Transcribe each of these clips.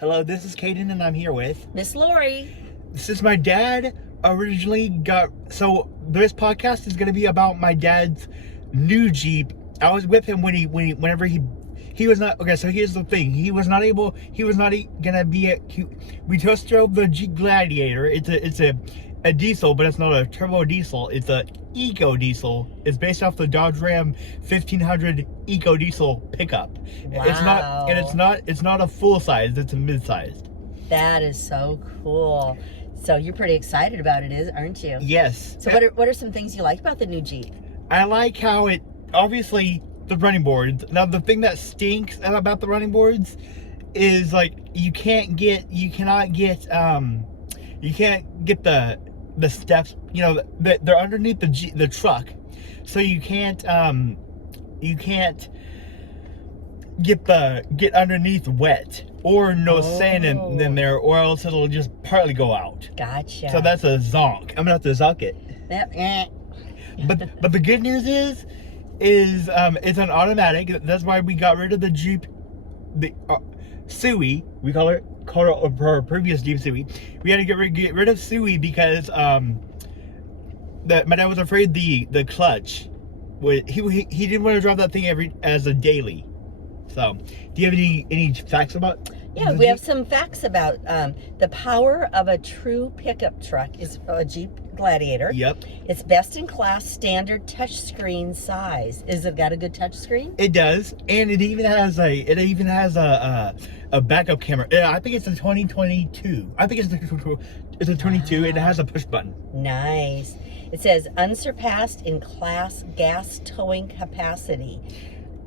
Hello, this is Caden, and I'm here with Miss Lori. This is my dad. Originally so this podcast is going to be about my dad's new Jeep. I was with him whenever he was not okay. So here's the thing: he was not gonna be. We just drove the Jeep Gladiator. It's a diesel, but it's not a turbo diesel. It's a eco diesel. It's based off the Dodge Ram 1500 eco diesel pickup. Wow. It's not a full size. It's a mid sized. That is so cool. So you're pretty excited about it, aren't you? Yes. So what are some things you like about the new Jeep? I like how it, obviously, the running boards. Now, the thing that stinks about the running boards is, like, you can't get the steps, you know, they're underneath the truck. So you can't get underneath wet or no sand in there, or else it'll just partly go out. Gotcha. So that's a zonk. I'm gonna have to zonk it. Yep. But the good news is it's an automatic. That's why we got rid of the Jeep, the Suey. We call her our previous Jeep Suey. We had to get rid of Suey because my dad was afraid the clutch he didn't want to drive that thing as a daily. So, do you have any facts about? Yeah, we have some facts about the power of a true pickup truck is a Jeep Gladiator. Yep. It's best in class standard touchscreen size. Is it got a good touchscreen? It does, and it even has a backup camera. I think it's a 2022. I think it's a 22. Wow. It has a push button. Nice. It says unsurpassed in class gas towing capacity.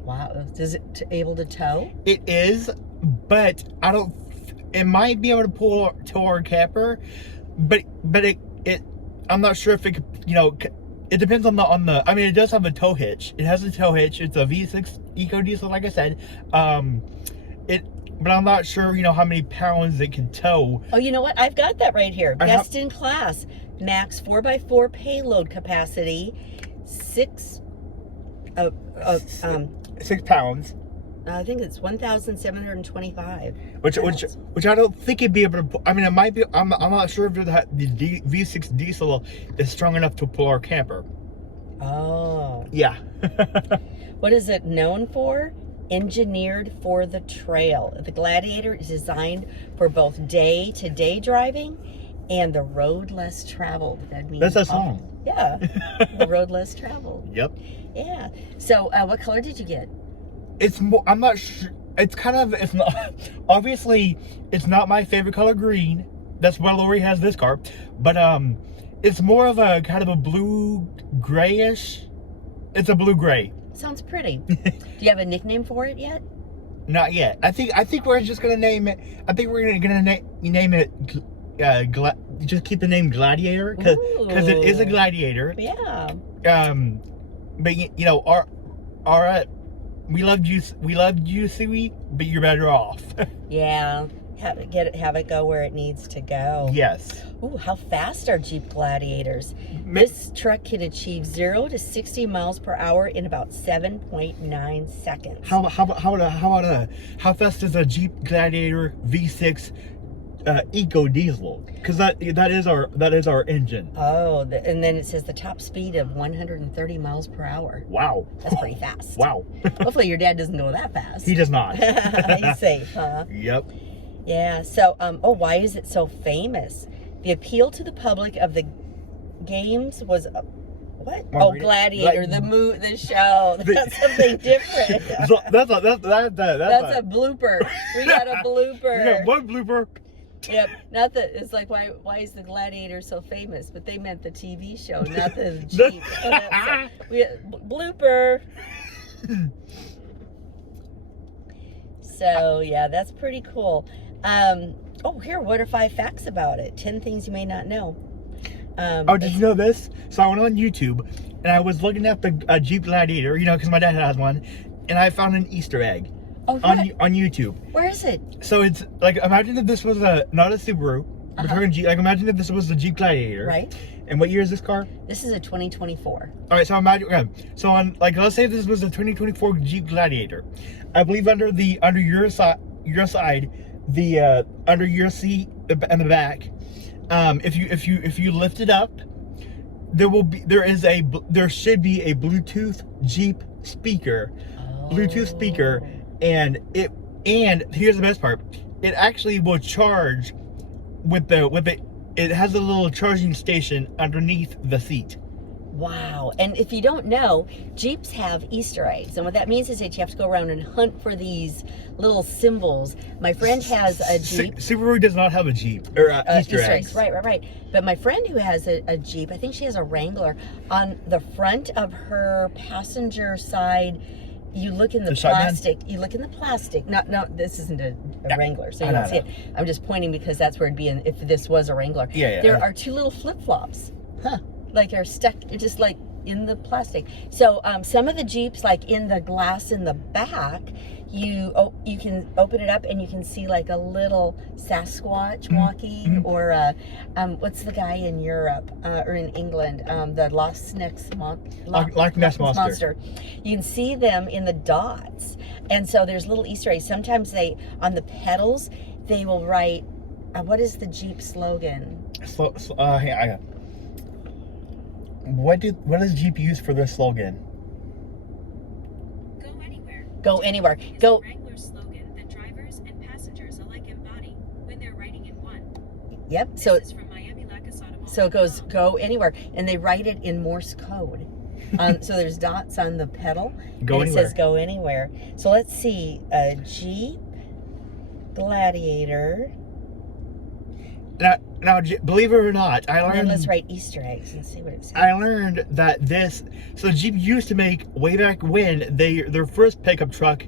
Wow, is it able to tow? It is, but it might be able to tow our camper, but I'm not sure if it could, you know, it depends on the, I mean, it does have a tow hitch. It has a tow hitch. It's a V6 eco diesel, like I said. But I'm not sure, you know, how many pounds it can tow. Oh, you know what? I've got that right here. Best in class, max 4x4 payload capacity, 6 pounds. I think it's 1,725. Which I don't think it'd be able to. I mean, it might be. I'm not sure if the V6 diesel is strong enough to pull our camper. Oh. Yeah. What is it known for? Engineered for the trail. The Gladiator is designed for both day-to-day driving and the road less traveled. That means that's a song. Yeah. The road less traveled. Yep. Yeah. So, what color did you get? It's more. I'm not sure. It's kind of. It's not. Obviously, it's not my favorite color, green. That's why Lori has this car. But it's more of a kind of a blue grayish. It's a blue gray. Sounds pretty. Do you have a nickname for it yet? Not yet. I think we're just gonna name it. I think we're gonna name it. Just keep the name Gladiator because it is a Gladiator. Yeah. But you know, our we loved you, Suey, but you're better off. Yeah. Have it go where it needs to go. Yes. Ooh, how fast are Jeep Gladiators? This truck can achieve 0 to 60 miles per hour in about 7.9 seconds. How fast is a Jeep Gladiator V6 eco diesel? Because that is our engine. Oh, and then it says the top speed of 130 miles per hour. Wow. That's pretty fast. Wow. Hopefully your dad doesn't go that fast. He does not. He's safe, huh? Yep. Yeah. So, why is it so famous? The appeal to the public of the games was what? Gladiator, the show. That's something different. That's a blooper. We got a blooper. We got one blooper. Yep. Not that it's like why is the Gladiator so famous? But they meant the TV show, not the Jeep. Blooper. So yeah, that's pretty cool. Here, what are 5 facts about it? 10 things you may not know. Did you know this? So I went on YouTube and I was looking at the Jeep Gladiator, you know, because my dad has one, and I found an Easter egg on YouTube. Where is it? So it's like, imagine if this was not a Subaru. We're talking Jeep. Like, imagine if this was the Jeep Gladiator. Right. And what year is this car? This is a 2024. All right, so imagine. Okay, so let's say this was a 2024 Jeep Gladiator. I believe under your side, the under your seat in the back. If you lift it up, there should be a Bluetooth Jeep speaker, Bluetooth speaker, and here's the best part: it actually will charge with the. It has a little charging station underneath the seat. Wow. And if you don't know, Jeeps have Easter eggs. And what that means is that you have to go around and hunt for these little symbols. My friend has a Jeep. Subaru does not have a Jeep or Easter eggs. Right. But my friend who has a Jeep, I think she has a Wrangler, on the front of her passenger side, you look in the plastic. You look in the plastic. No, this isn't a Wrangler, so you don't see it. I'm just pointing because that's where it'd be if this was a Wrangler. Yeah. There are two little flip-flops. Huh. Like are stuck, just like in the plastic. So some of the Jeeps, like in the glass in the back, you can open it up and you can see like a little Sasquatch walking, or what's the guy in Europe or in England, the Loch Ness Monster. You can see them in the dots, and so there's little Easter eggs. Sometimes they on the pedals they will write. What is the Jeep slogan? What does Jeep use for their slogan? Go anywhere. Go anywhere. Is Go. a Wrangler slogan that drivers and passengers alike embody when they're riding in one. Yep. This is from Miami Lacus Automobile. So it goes go anywhere, and they write it in Morse code. So there's dots on the pedal. Go and anywhere. It says go anywhere. So let's see, a Jeep Gladiator. Now, believe it or not, I learned. And then let's write Easter eggs and see what it says. I learned that Jeep used to make way back when their first pickup truck,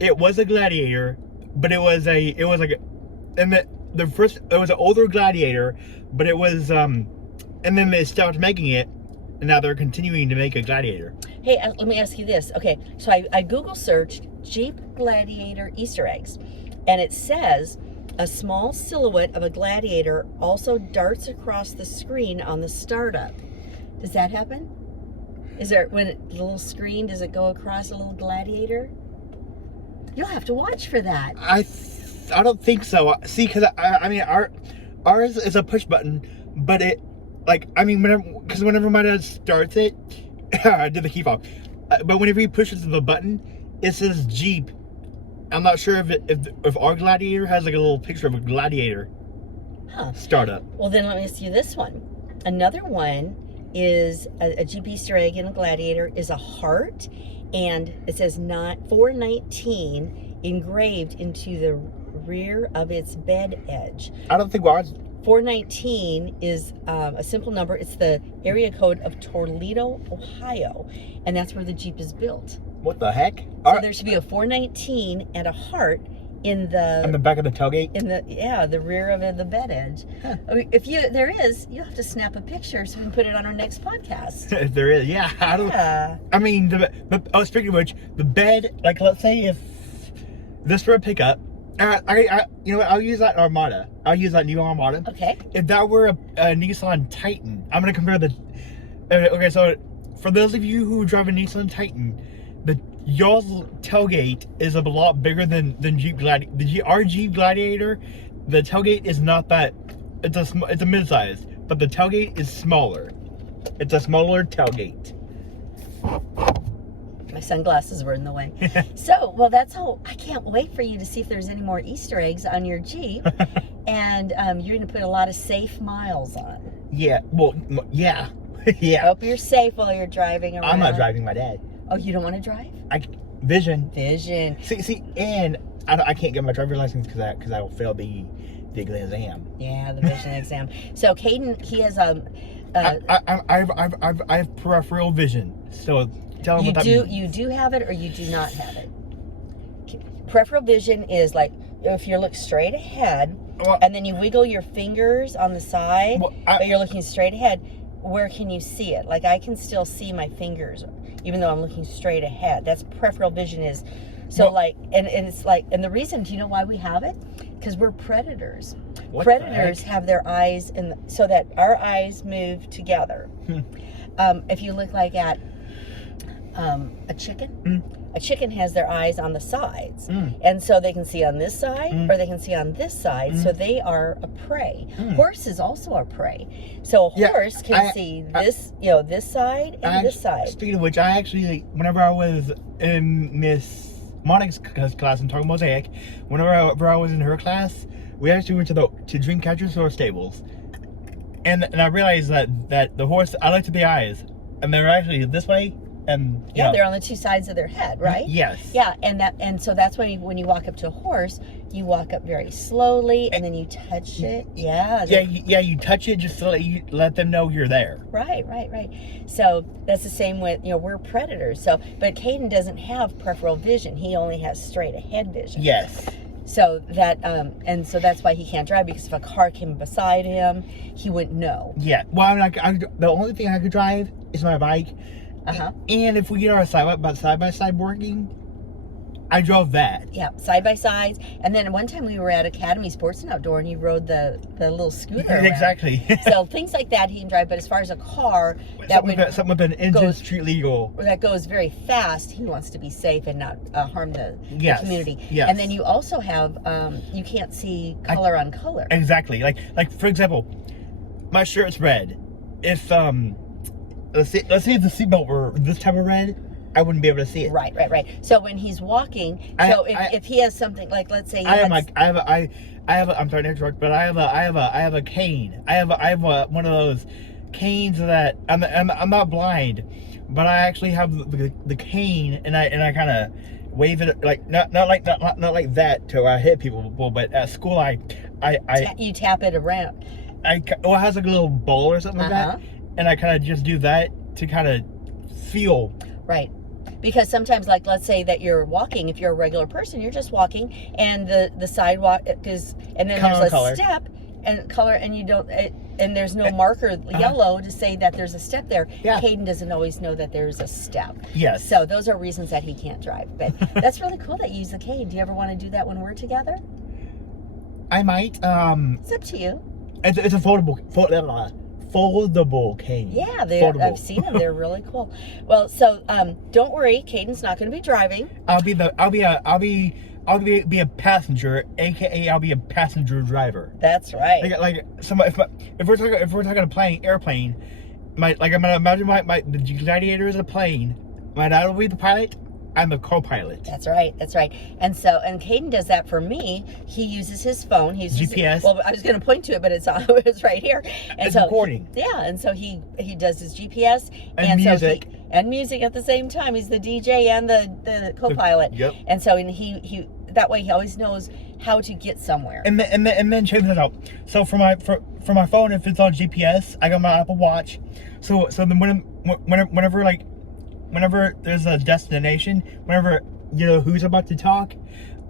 it was a Gladiator, but it was an older Gladiator, but it was and then they stopped making it, and now they're continuing to make a Gladiator. Hey, let me ask you this. Okay, so I Google searched Jeep Gladiator Easter eggs, and it says a small silhouette of a Gladiator also darts across the screen on the startup. Does that happen? Is there, the little screen, does it go across a little Gladiator? You'll have to watch for that. I don't think so. See, because I mean, ours is a push button, but whenever my dad starts it, I did the key fob. But whenever he pushes the button, it says Jeep. I'm not sure if our Gladiator has like a little picture of a Gladiator startup. Well, then let me ask you this one. Another one is a Jeep Easter egg in a Gladiator is a heart, and it says 419 engraved into the rear of its bed edge. I don't think ours. 419 is a simple number. It's the area code of Toledo, Ohio, and that's where the Jeep is built. What the heck? So there should be a 419 and a heart in the back of the tailgate. In the rear of the bed edge. Huh. I mean, if there is, you'll have to snap a picture so we can put it on our next podcast. If there is, yeah. I mean, speaking of which, the bed. Like, let's say if this were a pickup, I'll use that Armada. I'll use that new Armada. Okay. If that were a Nissan Titan, I'm gonna compare the. Okay, so for those of you who drive a Nissan Titan, y'all's tailgate is a lot bigger than Jeep Gladiator. Our Jeep Gladiator, the tailgate is not that. It's a mid-size, but the tailgate is smaller. It's a smaller tailgate. My sunglasses were in the way. So, well, that's all. I can't wait for you to see if there's any more Easter eggs on your Jeep. And you're going to put a lot of safe miles on. Yeah. Well, yeah. Yeah. I hope you're safe while you're driving around. I'm not driving my dad. Oh, you don't want to drive? Vision. See, and I can't get my driver's license because I will fail the exam. Yeah, the vision exam. So Caden, he has I have peripheral vision. So tell him what that means. You do have it, or you do not have it. Peripheral vision is like if you look straight ahead, and then you wiggle your fingers on the side, but you're looking straight ahead. Where can you see it? Like I can still see my fingers, even though I'm looking straight ahead. That's peripheral vision is. So and it's like, and the reason, do you know why we have it? Because we're predators. Predators have their eyes so that our eyes move together. If you look like at a chicken, a chicken has their eyes on the sides. Mm. And so they can see on this side or they can see on this side. So they are a prey. Horses also are prey. So a horse can see this, this side and this side. Speaking of which, I actually, whenever I was in Miss Monica's class in talking mosaic, whenever I was in her class, we actually went to Dreamcatcher's horse stables, and I realized that the horse, I looked at the eyes, and they're actually this way, and they're on the two sides of their head, right? Yes. Yeah, and so that's when you walk up to a horse, you walk up very slowly, and then you touch it. Yeah. You touch it just to let them know you're there. Right. So that's the same with, we're predators. So, but Caden doesn't have peripheral vision. He only has straight ahead vision. Yes. So that, and so that's why he can't drive, because if a car came beside him, he wouldn't know. Yeah. Well, I mean, the only thing I could drive is my bike. And if we get our side by side working, I drove that. Yeah, side by sides. And then one time we were at Academy Sports and Outdoor, and he rode the little scooter around. Exactly. So things like that he can drive. But as far as a car something with an engine street legal, that goes very fast, he wants to be safe and not harm the community. Yes. And then you also have you can't see color on color. Exactly. Like for example, my shirt's red. If let's say if the seatbelt were this type of red, I wouldn't be able to see it. Right. So when he's walking, if he has something like, let's say, I'm sorry to interrupt, but I have a cane. I have one of those canes that I'm not blind, but I actually have the cane, and I kind of wave it like not like that to hit people, but at school you tap it around. It has like a little ball or something like that, and I kind of just do that to kind of feel. Right. Because sometimes, like, let's say that you're walking, if you're a regular person, you're just walking, and the sidewalk, and then there's a step and color, and you don't, and there's no marker yellow to say that there's a step there. Yeah. Caden doesn't always know that there's a step. Yes. So those are reasons that he can't drive. But that's really cool that you use the cane. Do you ever want to do that when we're together? I might. It's up to you. It's a foldable cane. Yeah, I've seen them. They're really cool. Well, so don't worry, Caden's not going to be driving. I'll be a passenger, aka I'll be a passenger driver. That's right. If we're talking a airplane, I'm gonna imagine the gladiator is a plane. My dad will be the pilot. I'm the co-pilot. That's right. And Caden does that for me. He uses his phone. He uses GPS. Well, I was going to point to it, but it's right here. And it's recording. Yeah, and so he does his GPS and music. And music at the same time. He's the DJ and the co-pilot. Yep. And so he that way he always knows how to get somewhere. And then check this out. So for my phone, if it's on GPS, I got my Apple Watch. So then whenever there's a destination, whenever who's about to talk,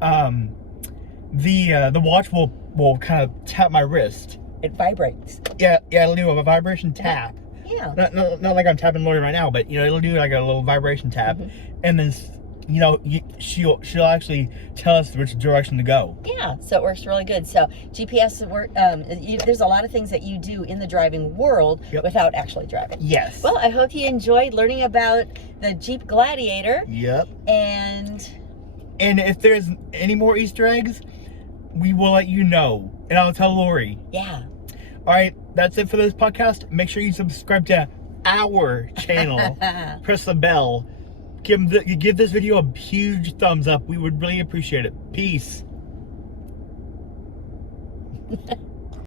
the watch will kind of tap my wrist. It vibrates. Yeah, it'll do a vibration tap. Yeah. Not like I'm tapping Lori right now, but it'll do like a little vibration tap, and then she'll actually tell us which direction to go. Yeah, so it works really good. So GPS work. There's a lot of things that you do in the driving world without actually driving. Yes. Well, I hope you enjoyed learning about the Jeep Gladiator. Yep. And if there's any more Easter eggs, we will let you know, and I'll tell Lori. Yeah. All right, that's it for this podcast. Make sure you subscribe to our channel. Press the bell. Give this video a huge thumbs up. We would really appreciate it. Peace.